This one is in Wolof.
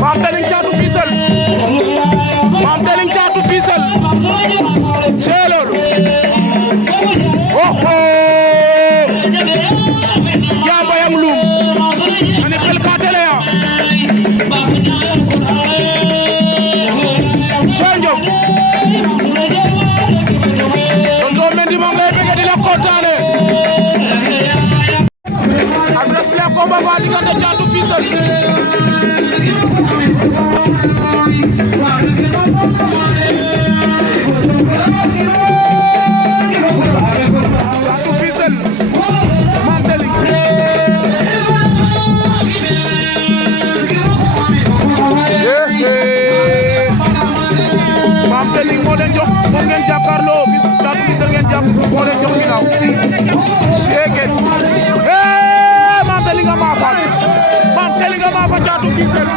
Mame Tening Thiatou Fissel Mame Tening Thiatou Fissel seelor oh ja bayam lum ani xel ka tele ya Sonjom Tonton Mendy mo ngay bëgg di la kontaane adresse la combat ba diggante Thiatou Fissel Thiatou Fissel Mame Tening Mame Tening moo leen jox moom ngeen jàkkaarloo Thiatou Fissel ngeen jàpp moo leen jox ginnaaw seegen Mame Tening a maafa Thiatou Fissel